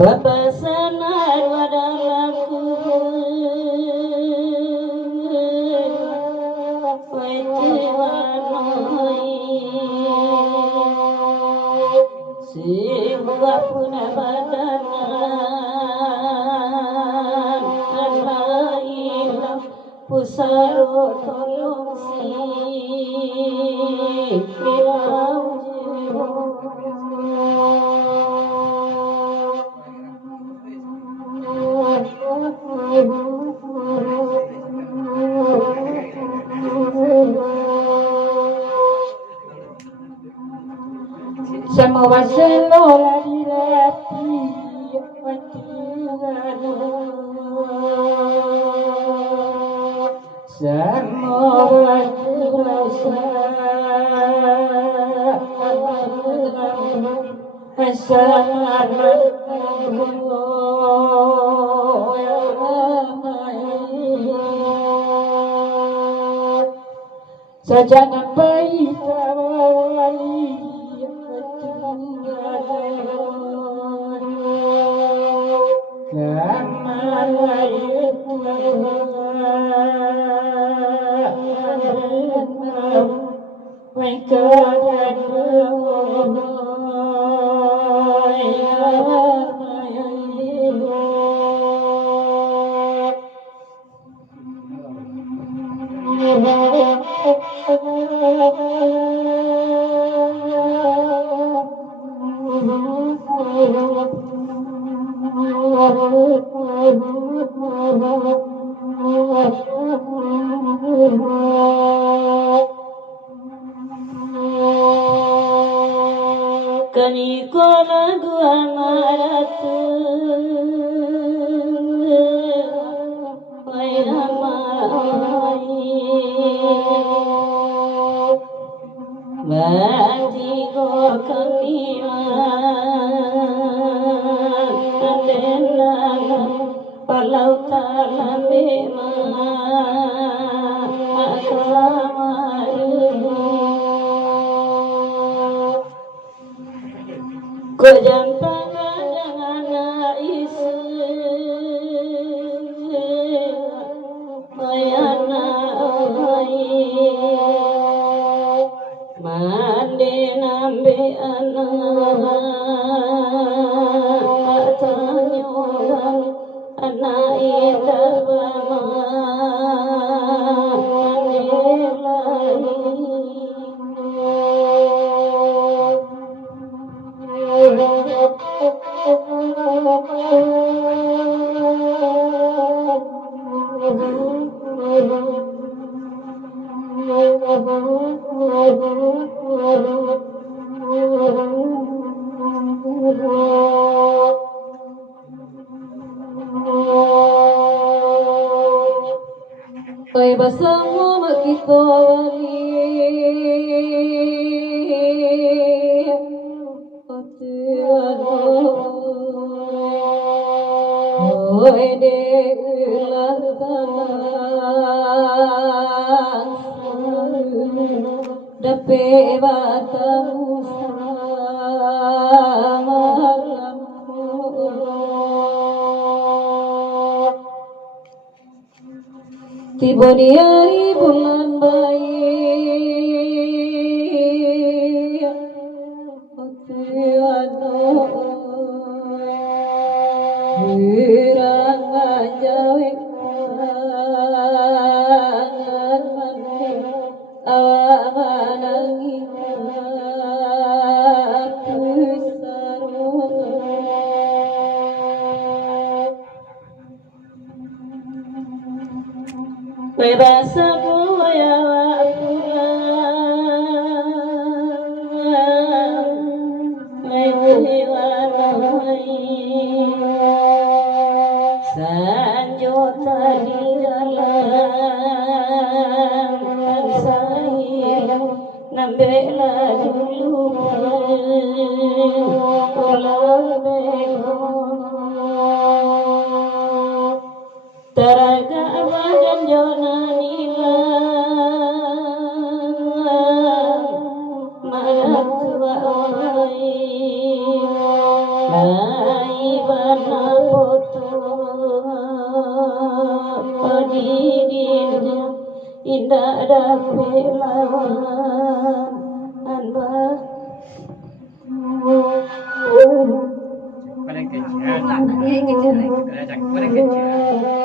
Bapak senar wadalaku wajibanohi sebuah puna badanan alailah pusaro tolong si sama waselo lari-lari sama wasrasa Sajana baita wali Kanikola gua maratu Bati ko kaniwan Andena palau talamema Akamaru Ko jampanga dengan isu Mayana mande nambe anak tanyogan anak idabama Kay basamo makitawali Hoy de dape batamu tiba di hari bulan baik Hirang jauh awan angin bebas ya sanjota di dalam saya nambela dulu tolong bego teraga badan jona nila malakwa oi lai bana foto padidin indah dapat lawan anba Pada kecil, ada cak pada kecil.